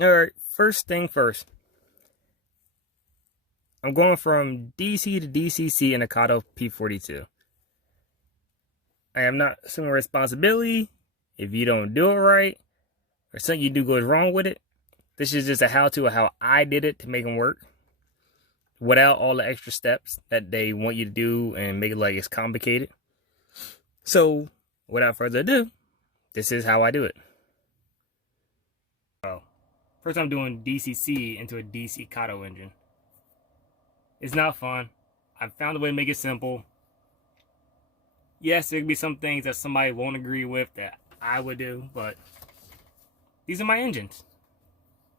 Alright, first thing first. I'm going from DC to DCC in a Kato P42. I am not assuming responsibility if you don't do it right or something you do goes wrong with it. This is just a how-to of how I did it to make them work without all the extra steps that they want you to do and make it like it's complicated. So, without further ado, this is how I do it. First I'm doing DCC into a DC Kato engine. It's not fun. I found a way to make it simple. Yes, there could be some things that somebody won't agree with that I would do, but these are my engines.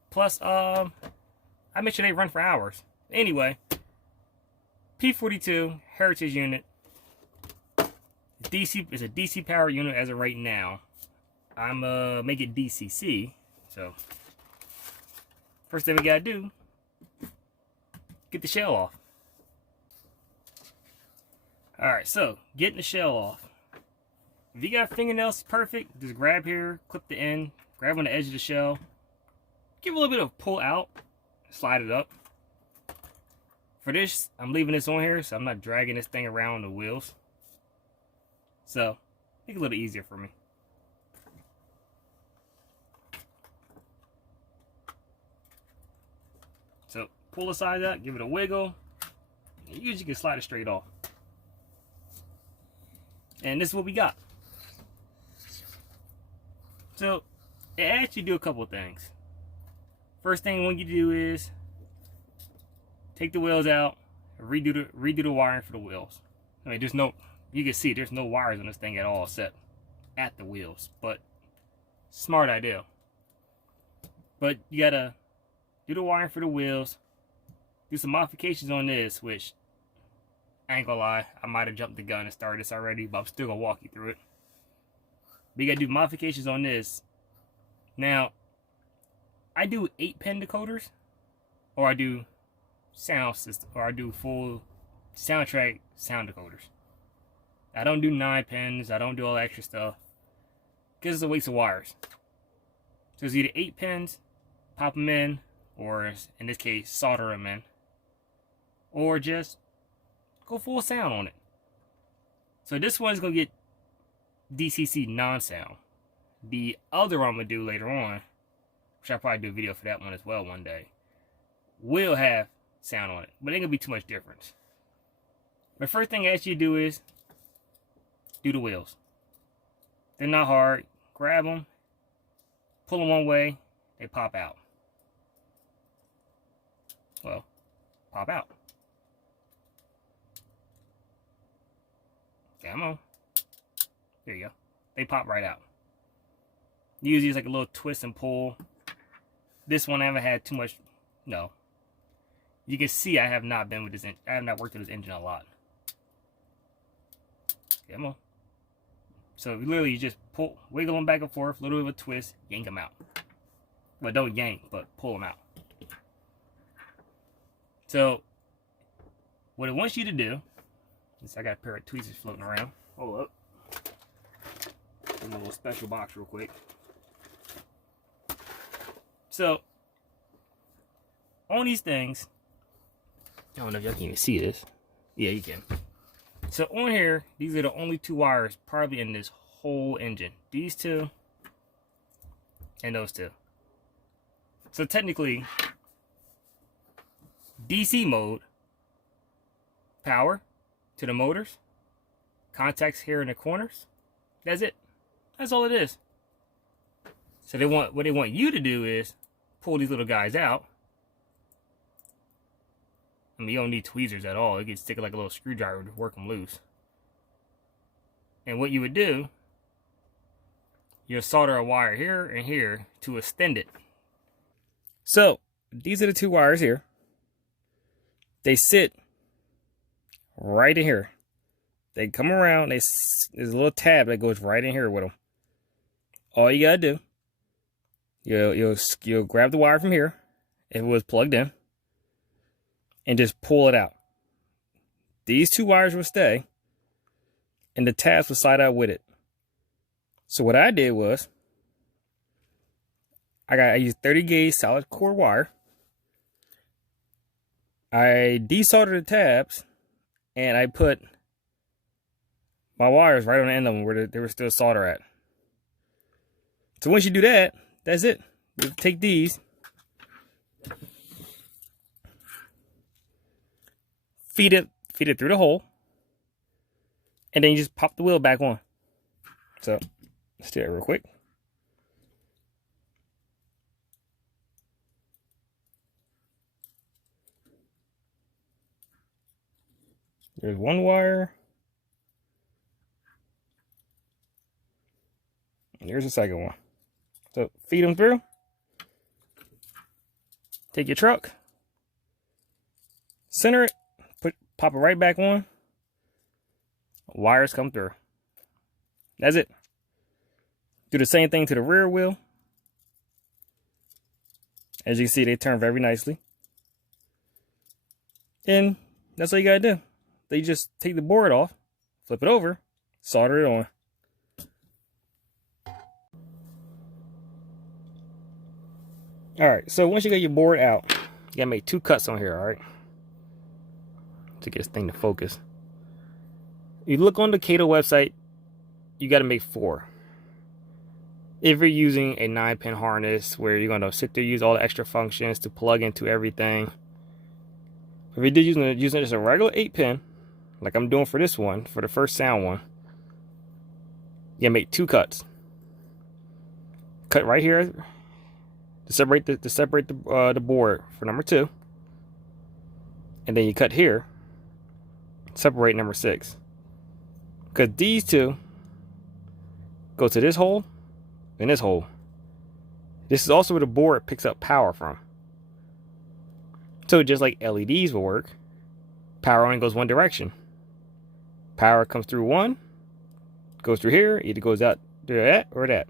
Plus, I make sure they run for hours. Anyway, P42 Heritage unit. DC is a DC power unit as of right now. I'm make it DCC. So first thing we gotta do, get the shell off. Alright, so getting the shell off. If you got fingernails perfect, just grab here, clip the end, grab on the edge of the shell, give a little bit of pull out, slide it up. For this, I'm leaving this on here so I'm not dragging this thing around the wheels. So, make it a little easier for me. So, pull the sides out, give it a wiggle. You usually can slide it straight off. And this is what we got. So, it actually do a couple of things. First thing when you do is take the wheels out, redo the wiring for the wheels. I mean, there's no, you can see there's no wires on this thing at all set at the wheels, but smart idea. But you gotta do the wiring for the wheels, do some modifications on this, which I ain't gonna lie, I might have jumped the gun and started this already, but I'm still gonna walk you through it. But you gotta do modifications on this. Now, I do 8-pin decoders, or I do sound system, or I do full soundtrack sound decoders. I don't do 9 pins, I don't do all that extra stuff, because it's a waste of wires. So it's either 8 pins, pop them in, or in this case, solder them in, or just go full sound on it. So this one's gonna get DCC non-sound. The other one I'm gonna do later on, which I'll probably do a video for that one as well one day, will have sound on it, but it ain't gonna be too much difference. The first thing I ask you to do is do the wheels. They're not hard. Grab them, pull them one way, they pop out. Well, pop out. Come on. There you go. They pop right out. Usually it's like a little twist and pull. This one I haven't had too much. No. You can see I have not been with this. I have not worked with this engine a lot. Come on. So literally you just pull, wiggle them back and forth, a little bit of a twist, yank them out. Well, don't yank, but pull them out. So what it wants you to do is, I got a pair of tweezers floating around. Hold up. In a little special box real quick. So on these things, I don't know if y'all can even see this. Yeah, you can. So on here, these are the only 2 wires probably in this whole engine. These 2 and those 2. So technically, DC mode, power to the motors, contacts here in the corners. That's it. That's all it is. So what they want you to do is pull these little guys out. I mean, you don't need tweezers at all. You can stick it like a little screwdriver to work them loose. And what you would do, you'll solder a wire here and here to extend it. So these are the 2 wires here. They sit right in here. They come around. There's a little tab that goes right in here with them. All you gotta do, you'll grab the wire from here, if it was plugged in, and just pull it out. These 2 wires will stay, and the tabs will slide out with it. So what I did was, I use 30 gauge solid core wire. I desoldered the tabs, and I put my wires right on the end of them where they were still solder at. So once you do that, that's it. You take these, feed it through the hole, and then you just pop the wheel back on. So let's do that real quick. There's one wire. And here's the second one. So feed them through. Take your truck, center it, pop it right back on. Wires come through. That's it. Do the same thing to the rear wheel. As you can see, they turn very nicely. And that's all you gotta do. They just take the board off, flip it over, solder it on. Alright, so once you get your board out, you gotta make 2 cuts on here, alright? To get this thing to focus. You look on the Kato website, you gotta make 4. If you're using a 9-pin harness where you're gonna sit there, use all the extra functions to plug into everything. If you're using just a regular 8-pin, like I'm doing for this one, for the first sound one, you gotta make 2 cuts. Cut right here to separate the board for number 2, and then you cut here, separate number 6. Because these 2 go to this hole and this hole. This is also where the board picks up power from. So just like LEDs will work, power only goes one direction. Power comes through one, goes through here, either goes out to that or that.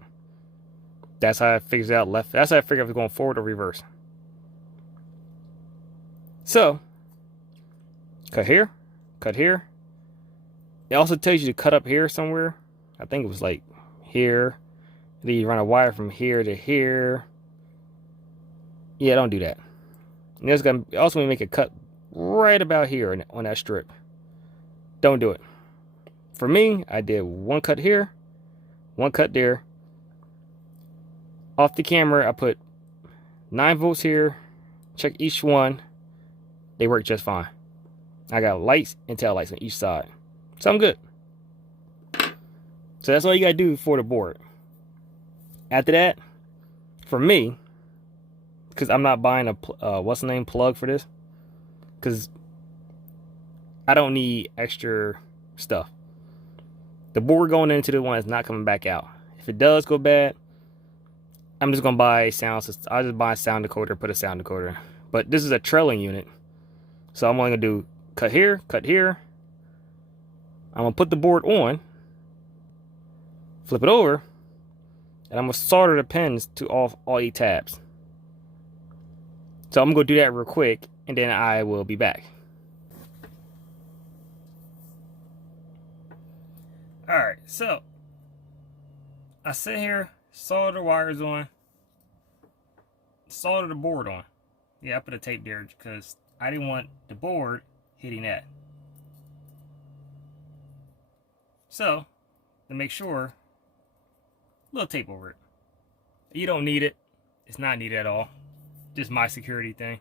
That's how I figure out left. That's how I figure out if it's going forward or reverse. So, cut here, cut here. It also tells you to cut up here somewhere. I think it was like here. Then you run a wire from here to here. Yeah, don't do that. And there's gonna also make a cut right about here on that strip. Don't do it. For me, I did 1 cut here, 1 cut there. Off the camera, I put 9 volts here. Check each one. They work just fine. I got lights and tail lights on each side. So I'm good. So that's all you gotta do for the board. After that, for me, because I'm not buying a what's the name plug for this, because I don't need extra stuff. The board going into the one is not coming back out. If it does go bad, I'm just gonna buy a sound system. I'll just buy a sound decoder, put a sound decoder. But this is a trailing unit, so I'm only gonna do cut here, cut here. I'm gonna put the board on, flip it over, and I'm gonna solder the pins to all 8 tabs. So I'm gonna go do that real quick, and then I will be back. Alright, so I sit here, solder the wires on, solder the board on. Yeah, I put a tape there because I didn't want the board hitting that. So, to make sure, a little tape over it. You don't need it. It's not needed at all. Just my security thing.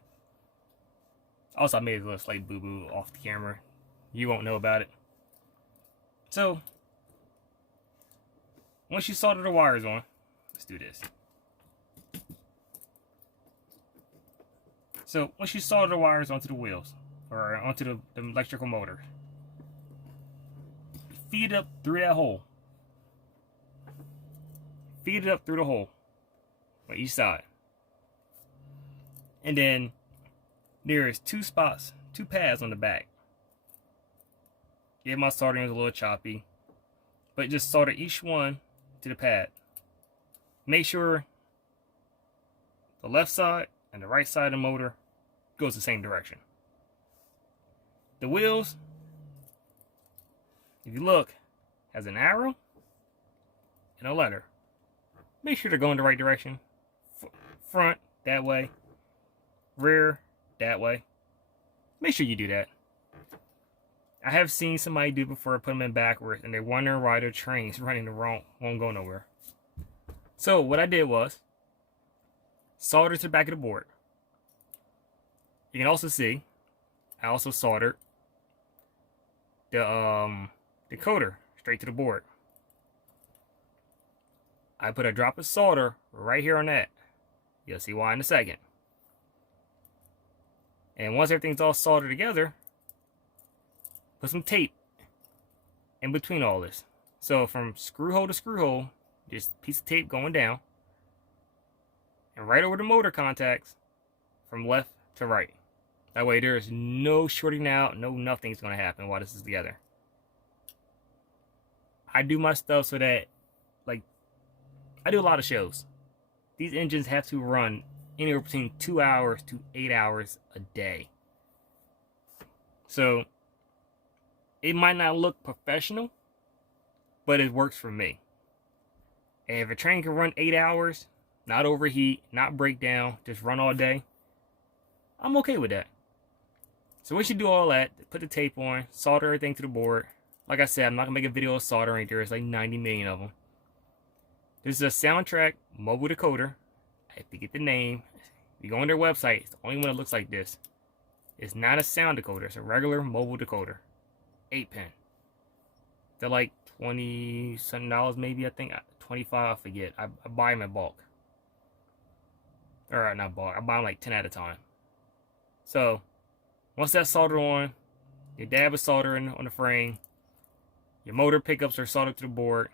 Also, I made a little slight boo-boo off the camera. You won't know about it. So, once you solder the wires on, let's do this. So, once you solder the wires onto the wheels, or onto the electrical motor, feed it up through that hole. Feed it up through the hole on each side. And then there is 2 spots, 2 pads on the back. Yeah, my soldering is a little choppy, but just solder each one to the pad. Make sure the left side and the right side of the motor goes the same direction. The wheels, if you look, has an arrow and a letter. Make sure they're going the right direction front that way, rear that way. Make sure you do that. I have seen somebody do before, put them in backwards, and they're wondering why their train's running the wrong, won't go nowhere. So what I did was solder to the back of the board. You can also see I also soldered the decoder straight to the board. I put a drop of solder right here on that. You'll see why in a second. And once everything's all soldered together, put some tape in between all this. So from screw hole to screw hole, just a piece of tape going down. And right over the motor contacts from left to right. That way there's no shorting out, no nothing's going to happen while this is together. I do my stuff so that, like, I do a lot of shows. These engines have to run anywhere between 2 hours to 8 hours a day. So it might not look professional, but it works for me. And if a train can run 8 hours, not overheat, not break down, just run all day, I'm okay with that. So once you do all that, put the tape on, solder everything to the board. Like I said, I'm not going to make a video of soldering. There's like 90 million of them. This is a Soundtrack mobile decoder. I forget the name. If you go on their website, it's the only one that looks like this. It's not a sound decoder. It's a regular mobile decoder. 8-pin. They're like $20-something maybe, I think. 25, I forget. I buy them in bulk. Or not bulk. I buy them like 10 at a time. So, once that's soldered on, your dab is soldering on the frame. Your motor pickups are soldered to the board.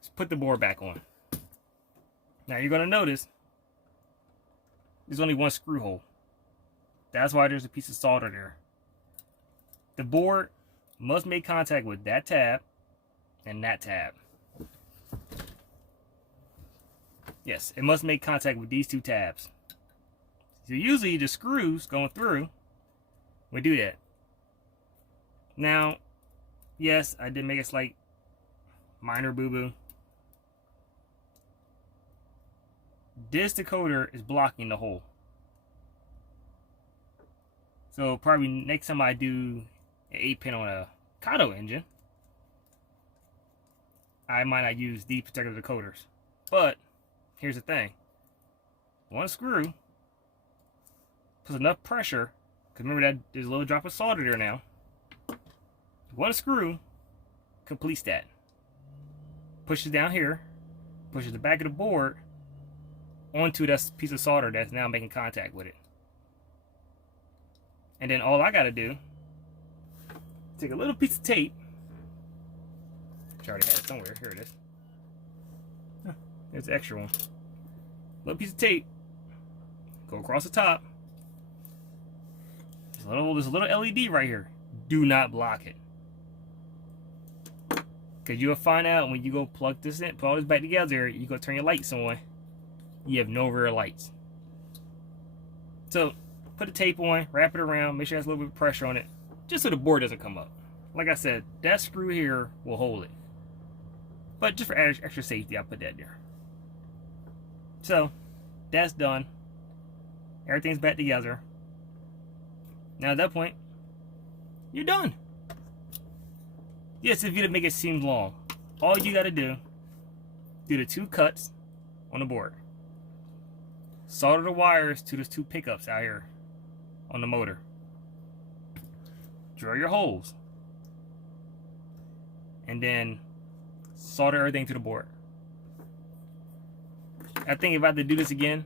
Just put the board back on. Now you're going to notice there's only one screw hole. That's why there's a piece of solder there. The board must make contact with that tab and that tab. Yes, it must make contact with these two tabs. So usually the screws going through would do that. Now, yes, I did make a slight minor boo-boo. This decoder is blocking the hole. So probably next time I do an 8-pin on a Kato engine, I might not use these particular decoders. But here's the thing. One screw puts enough pressure, because remember that there's a little drop of solder there now. One screw completes that. Pushes down here, pushes the back of the board onto that piece of solder that's now making contact with it. And then all I gotta do, take a little piece of tape, which I already had it somewhere, here it is. There's the extra one. Little piece of tape, go across the top. There's a little LED right here. Do not block it. Because you'll find out when you go plug this in, put all this back together, you go turn your lights on, you have no rear lights. So, put the tape on, wrap it around, make sure there's a little bit of pressure on it, just so the board doesn't come up. Like I said, that screw here will hold it. But just for extra safety, I put that there. So, that's done. Everything's back together. Now at that point, you're done. Yes, if you didn't make it seem long, all you gotta do the 2 cuts on the board. Solder the wires to those 2 pickups out here on the motor. Drill your holes. And then solder everything to the board. I think if I had to do this again,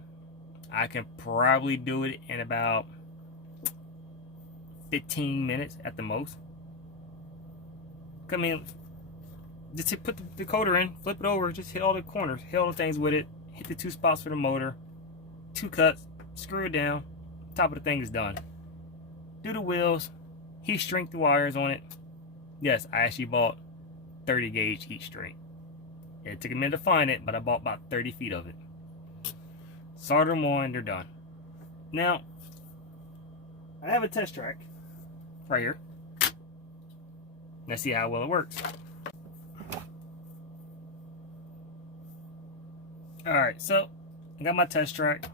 I can probably do it in about 15 minutes at the most. I mean, just put the decoder in, flip it over, just hit all the corners, hit all the things with it, hit the 2 spots for the motor, 2 cuts, screw it down, top of the thing is done. Do the wheels, heat shrink the wires on it. Yes, I actually bought 30 gauge heat shrink. It took a minute to find it, but I bought about 30 feet of it. Solder them on, they're done. Now, I have a test track right here. Let's see how well it works. Alright, so I got my test track.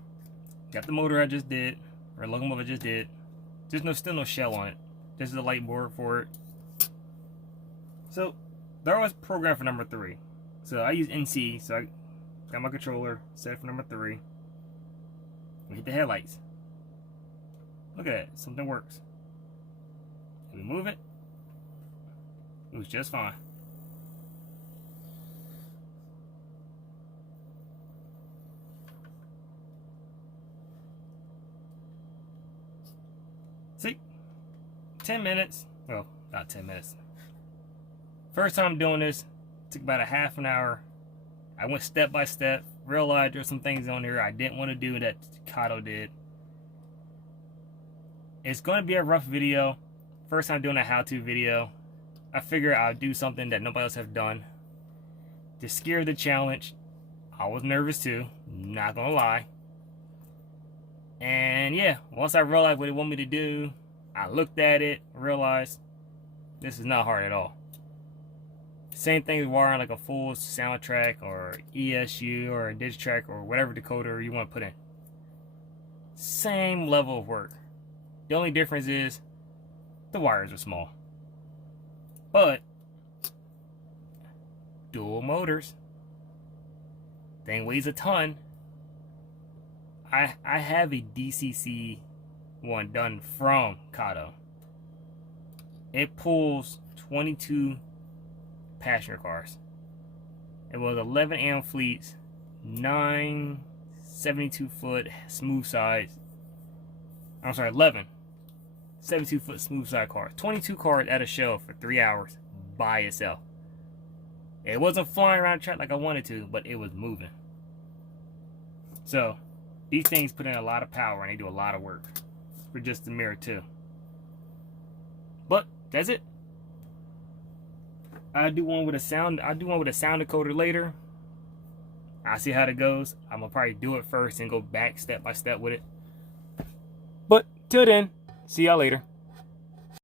Got the motor I just did, or locomotive I just did. There's still no shell on it. This is the light board for it. So there was programmed for number 3. So I use NC, so I got my controller set for number 3. We hit the headlights. Look at that, something works. We move it. It was just fine. See, 10 minutes. Well, not 10 minutes. First time doing this, took about a half an hour. I went step by step, realized there's some things on here I didn't want to do that Kato did. It's going to be a rough video. First time doing a how-to video. I figured I'd do something that nobody else have done. To scare the challenge. I was nervous too, not gonna lie. And yeah, once I realized what they want me to do, I looked at it, realized this is not hard at all. Same thing with wiring like a full soundtrack or ESU or a digitrack or whatever decoder you want to put in. Same level of work. The only difference is the wires are small. But dual motors. Thing weighs a ton. I have a DCC one done from Kato. It pulls 22 passenger cars. It was 11 amp fleets, 9 72-foot smooth sides. I'm sorry, 11 72-foot smooth side cars. 22 cars at a show for 3 hours by itself. It wasn't flying around the track like I wanted to, but it was moving. So these things put in a lot of power and they do a lot of work for just the mirror too. But that's it. I do one with a sound decoder later. I'll see how it goes. I'm gonna probably do it first and go back step by step with it. But till then, see y'all later.